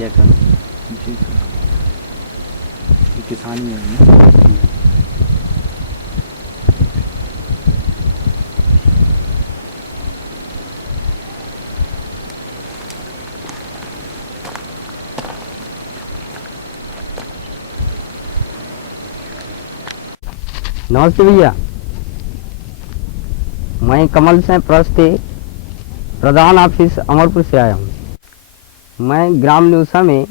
जयकरण जी ये किसानी है ना। नमस्ते भैया, मैं कमल सिंह प्रस्ते प्रधान ऑफिस अमरपुर से आया हूँ। मैं ग्राम न्यूसा में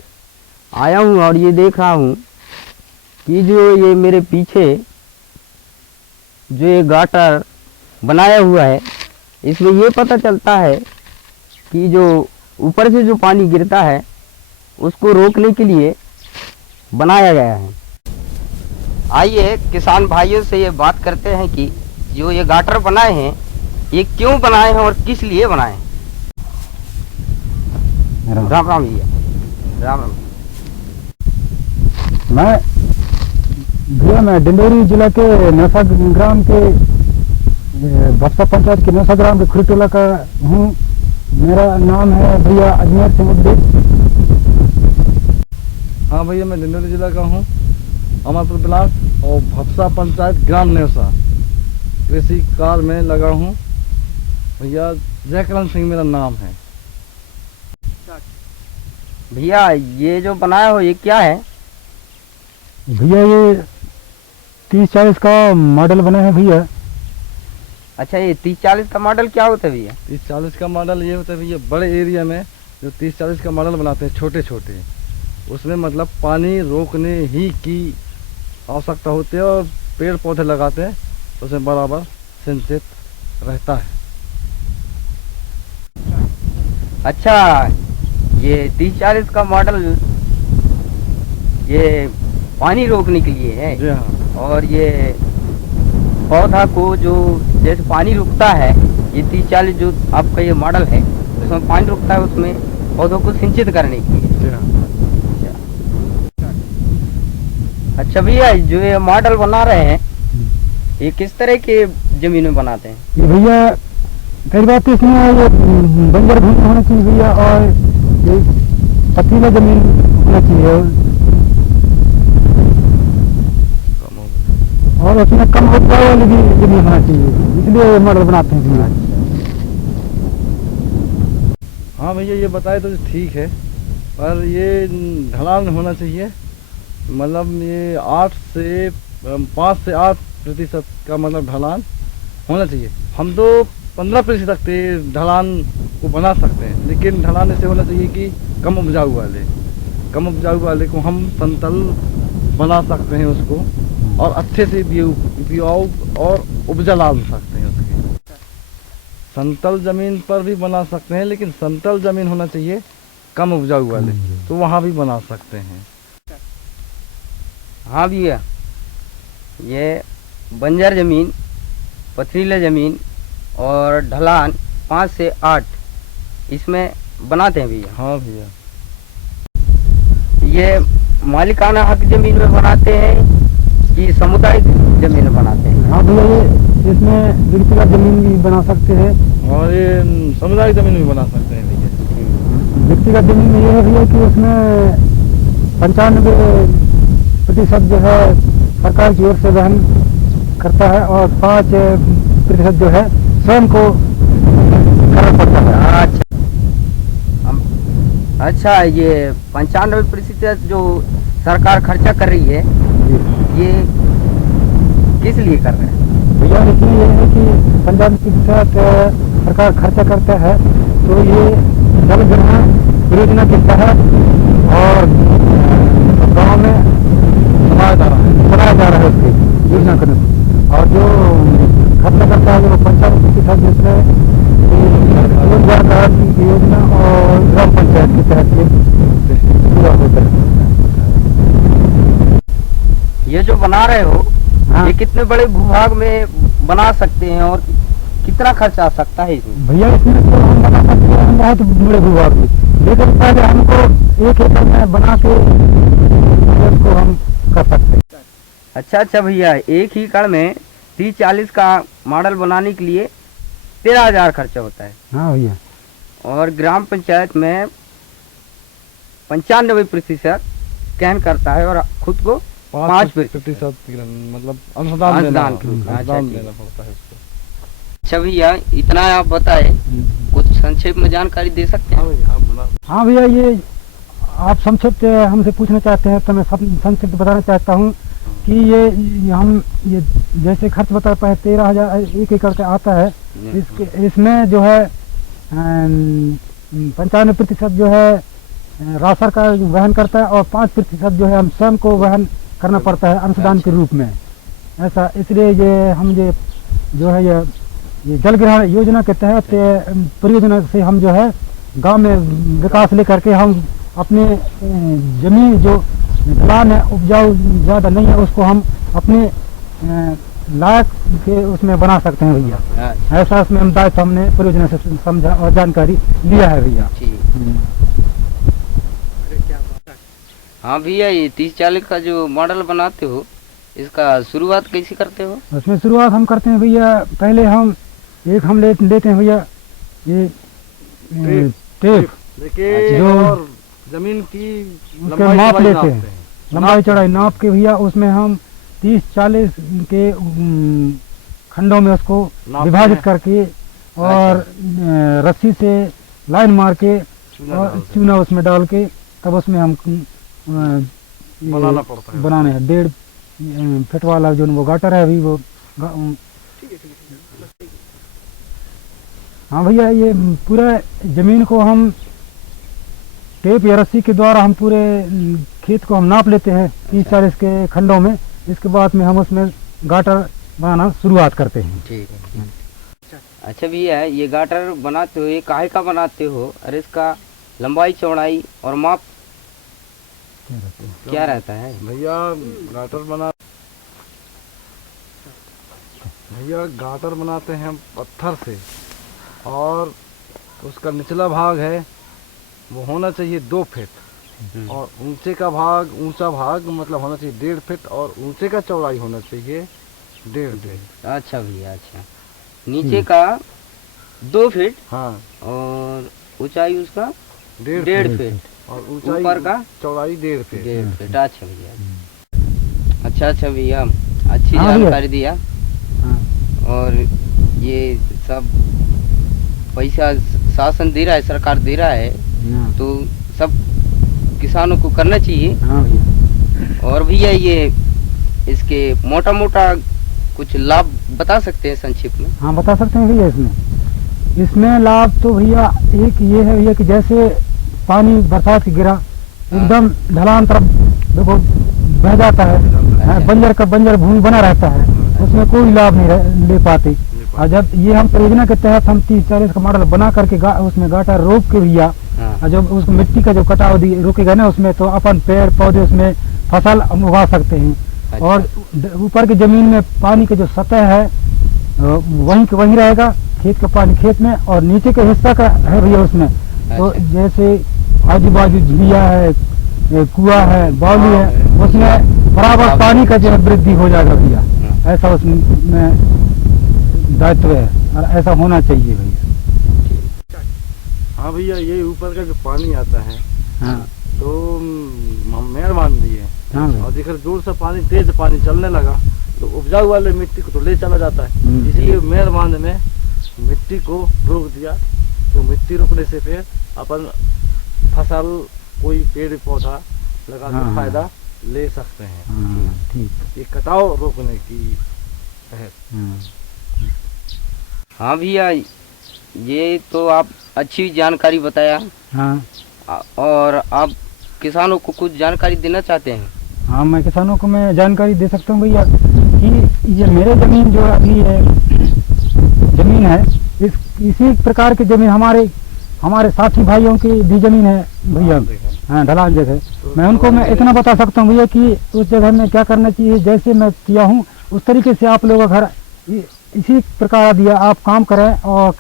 आया हूँ और ये देख रहा हूँ कि जो ये मेरे पीछे जो ये गाटर बनाया हुआ है, इसमें ये पता चलता है कि जो ऊपर से जो पानी गिरता है उसको रोकने के लिए बनाया गया है। आइए किसान भाइयों से ये बात करते हैं कि जो ये गाटर बनाए हैं ये क्यों बनाए हैं और किस लिए बनाए हैं। राम राम भैया। राम राम। मैं डिंडोरी जिला के नौसा ग्राम के बक्सा पंचायत के नौसा ग्राम के खुरीटोला का हूँ। मेरा नाम है भैया अजमेर सिंह उद्दीन। हाँ भैया, मैं डिंडोरी जिला का हूँ, अमरपुर ब्लॉक और भपसा पंचायत ग्राम नेवसा कृषि कार्य में लगा हूँ। भैया जयकरण सिंह मेरा नाम है। भैया ये जो बनाया हो ये क्या है? भैया ये 30-40 का मॉडल बना है भैया। अच्छा, ये 30-40 का मॉडल क्या होता है भैया? 30-40 का मॉडल ये होता है भैया, बड़े एरिया में जो 30-40 का मॉडल बनाते हैं छोटे छोटे, उसमें मतलब पानी रोकने ही की आवश्यकता होती है और पेड़ पौधे लगाते हैं तो उसमें बराबर सिंचित रहता है। अच्छा, ये 30-40 का मॉडल ये पानी रोकने के लिए है। जी हाँ। और ये पौधा को जो जैसे पानी रुकता है, ये 30-40 जो आपका ये मॉडल है उसमें पानी रुकता है, उसमें पौधों को सिंचित करने के लिए। जी हाँ। अच्छा भैया, जो ये मॉडल बना रहे हैं ये किस तरह के जमीन में बनाते हैं? ये भैया पहली बात तो इसमें ये बंजर भूमि होना चाहिए भैया, और ये पथरीला जमीन होना चाहिए, और उसमें कम उपजाऊ वाली भी जमीन होना चाहिए, इसलिए ये मॉडल बनाते हैं भैया। हाँ भैया, ये बताए तो ठीक है, पर ये ढलान होना चाहिए, मतलब ये 5 से 8% का मतलब ढलान होना चाहिए। हम तो 15% तक ढलान को बना सकते हैं, लेकिन ढलान ऐसे होना चाहिए कि कम उपजाऊ वाले को हम समतल बना सकते हैं उसको, और अच्छे से उपजाऊ और उपजा ला सकते हैं उसकी। समतल जमीन पर भी बना सकते हैं, लेकिन समतल जमीन होना चाहिए कम उपजाऊ वाले, तो वहाँ भी बना सकते हैं। हाँ भैया, ये बंजर जमीन, पथरीला जमीन और ढलान 5 से 8 इसमें बनाते हैं भैया। हाँ भैया। ये मालिकाना हक जमीन में बनाते हैं कि सामुदायिक जमीन में बनाते हैं? हाँ भैया, ये इसमें व्यक्तिगत जमीन भी बना सकते हैं और ये सामुदायिक जमीन भी बना सकते हैं भैया। व्यक्तिगत जमीन में ये है भैया कि उसमें 95% जो है सरकार की ओर से वहन करता है, और 5% जो है स्वयं को करना पड़ता है। अच्छा, ये 95% जो सरकार खर्चा कर रही है ये किस लिए कर रहे हैं भैया? इसमें यह है कि 95% सरकार खर्चा करता है, तो ये जल ग्रहण योजना के तहत और गांव में बनाया जा रहा है उसकी योजना करने, और जो खर्चा करता है वो 95% जिसमें योजना और ग्राम पंचायत के तहत पूरा होता है। ये जो बना रहे हो, हाँ। ये कितने बड़े भूभाग में बना सकते हैं और कितना खर्चा आ सकता है इसमें? भैया इसमें तो हम बना सकते हैं बहुत बड़े भूभाग में, लेकिन पहले हमको 1 एकड़ में बना के उसको हम कर सकते हैं। अच्छा भैया, एक ही एकड़ में 30-40 का मॉडल बनाने के लिए 13,000 खर्चा होता है। हाँ भैया। और ग्राम पंचायत में 95% कहन करता है और खुद को 5% मतलब अनुदान अनुदान के रूप में। अनुदान अच्छा, देना पड़ता है उसको। अच्छा भैया, इतना आप बताए, कुछ संक्षेप में जानकारी दे सकते हाँ हैं? भैया, हाँ बना। हाँ भैया, ये आप संक्षिप्त हमसे पूछना चाहते हैं तो मैं संक्षिप्त बताना चाहता हूँ कि ये जैसे खर्च बता पाए 13,000 1 एकड़ का आता है। इसमें जो है 95% जो है राशन का वहन करता है और 5% जो है हम स्वयं को वहन करना पड़ता है अनुदान के रूप में। ऐसा इसलिए ये जो है ये जल ग्रहण योजना के तहत परियोजना से हम जो है गांव में विकास लेकर के हम अपने जमीन जो ढलान है उपजाऊ ज़्यादा नहीं है उसको हम अपने लायक के उसमें बना सकते हैं भैया। ऐसा उसमें हम दायित्व हमने परियोजना से समझा और जानकारी लिया है भैया। हाँ भैया, ये 30-40 का जो मॉडल बनाते हो, इसका शुरुआत कैसे करते हो? उसमें शुरुआत हम करते हैं भैया, पहले हम लेते हैं भैया ये टेप देखिए, और जमीन की उसके माप लेते हैं, लंबाई चौड़ाई नाप के भैया उसमें हम 30-40 के खंडों में उसको विभाजित करके और रस्सी से लाइन मार के और चूना उसमें डाल के तब उसमें हम बनाना पड़ता है। बनाने हैं 1.5 फीट वाला जो वो गाटर है अभी वो हाँ भैया, ये पूरा जमीन को हम टेप या रस्सी के द्वारा हम पूरे खेत को हम नाप लेते हैं 30-40 के खंडों में। इसके बाद में हम उसमें गाटर बनाना शुरुआत करते हैं। ठीक है। अच्छा भैया, ये गाटर बनाते हो, ये काहे का बनाते हो और इसका लंबाई चौड़ाई और माप क्या रहता है? भैया गाटर बनाते हैं पत्थर से, और उसका निचला भाग है वो होना चाहिए 2 फीट और ऊंचा भाग मतलब होना चाहिए 1.5 फीट और ऊंचे का चौड़ाई होना चाहिए 1.5 फीट। अच्छा भैया, अच्छा। नीचे का 2 फीट, हाँ, और ऊंचाई उसका 1.5 फीट और ऊंचाई ऊपर का चौड़ाई 1.5 फीट। 1.5 फीट। अच्छा भैया, अच्छा भैया, अच्छी हाँ भैया। जानकारी दिया। और ये सब पैसा शासन दे रहा है, सरकार दे रहा है, तो सब किसानों को करना चाहिए। हाँ भैया। और भैया, ये इसके मोटा मोटा कुछ लाभ बता सकते हैं संक्षिप्त में? हाँ बता सकते हैं भैया। इसमें लाभ तो भैया एक ये है भैया कि जैसे पानी बरसात से गिरा एकदम ढलान तरफ देखो बह जाता है, बंजर का बंजर भूमि बना रहता है, उसमें कोई लाभ नहीं ले पाते। और जब ये हम परियोजना के तहत हम 30-40 का मॉडल बना करके उसमें गाटा रोप के भैया, और जब उसको मिट्टी का जो कटाव रुकेगा ना उसमें, तो अपन पेड़ पौधे उसमें फसल उगा सकते हैं। और ऊपर की जमीन में पानी की जो सतह है वहीं रहेगा, खेत का पानी खेत में, और नीचे के हिस्सा का है भैया उसमें। तो जैसे आजू बाजू झीलिया है, कुआ है, बावली है, उसमें बराबर पानी का जो वृद्धि हो जाएगा भैया। ऐसा उसमें दायित्व है और ऐसा होना चाहिए भैया। हाँ भैया, ये ऊपर का जो पानी आता है, हाँ, तो मेड़ बांध दिए, हाँ और देखकर जोर से पानी, तेज पानी चलने लगा तो उपजाऊ वाले मिट्टी को तो ले चला जाता है। इसलिए मेड़ बांध में मिट्टी को रोक दिया, तो मिट्टी रोकने से फिर अपन फसल कोई पेड़ पौधा लगा के फायदा ले सकते हैं। ठीक। ये कटाव रोकने की है। हाँ भैया, ये तो आप अच्छी जानकारी बताया। हाँ। और आप किसानों को कुछ जानकारी देना चाहते हैं? हाँ, मैं किसानों को मैं जानकारी दे सकता हूँ भैया कि ये मेरे जमीन जो अभी जमीन है, इसी प्रकार की जमीन हमारे साथी भाइयों की भी जमीन है भैया। हाँ, ढलान जगह। मैं उनको मैं इतना बता सकता हूँ भैया कि उस जगह में क्या करना चाहिए, जैसे मैं किया हूँ उस तरीके से आप लोग अगर इसी प्रकार दिया आप काम करें और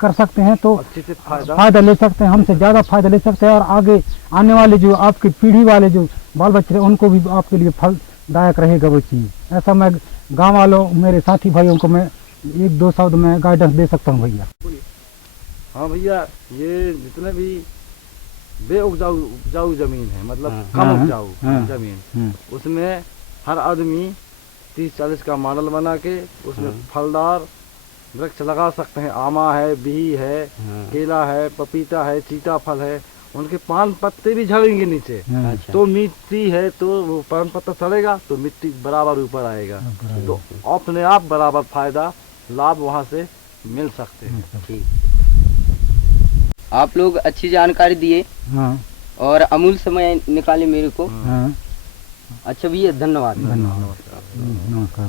कर सकते हैं तो अच्छे से फायदा ले सकते हैं, हमसे ज़्यादा फायदा ले सकते हैं। और आगे आने वाले जो आपकी पीढ़ी वाले जो बाल बच्चे हैं उनको भी आपके लिए फलदायक रहेगा वो चीज़। ऐसा मैं गाँव वालों मेरे साथी भाइयों को मैं 1-2 शब्द में गाइडेंस दे सकता हूँ भैया। हाँ भैया, ये जितने भी उपजाऊ जमीन है, मतलब हाँ, कम हाँ, उपजाऊ हाँ, जमीन, उसमें हर आदमी 30-40 का मॉडल बना के उसमें हाँ। फलदार वृक्ष लगा सकते हैं। आमा है, बिही है, हाँ। केला है, पपीता है, सीताफल है, उनके पान पत्ते भी झड़ेंगे नीचे, अच्छा। तो मिट्टी है तो वो पान पत्ता सड़ेगा तो मिट्टी बराबर ऊपर आएगा, तो अपने आप बराबर फायदा लाभ वहाँ से मिल सकते हैं। ठीक, आप लोग अच्छी जानकारी दिए हाँ और अमूल्य समय निकाले मेरे को। हाँ अच्छा भैया, धन्यवाद। धन्यवाद। नमस्कार।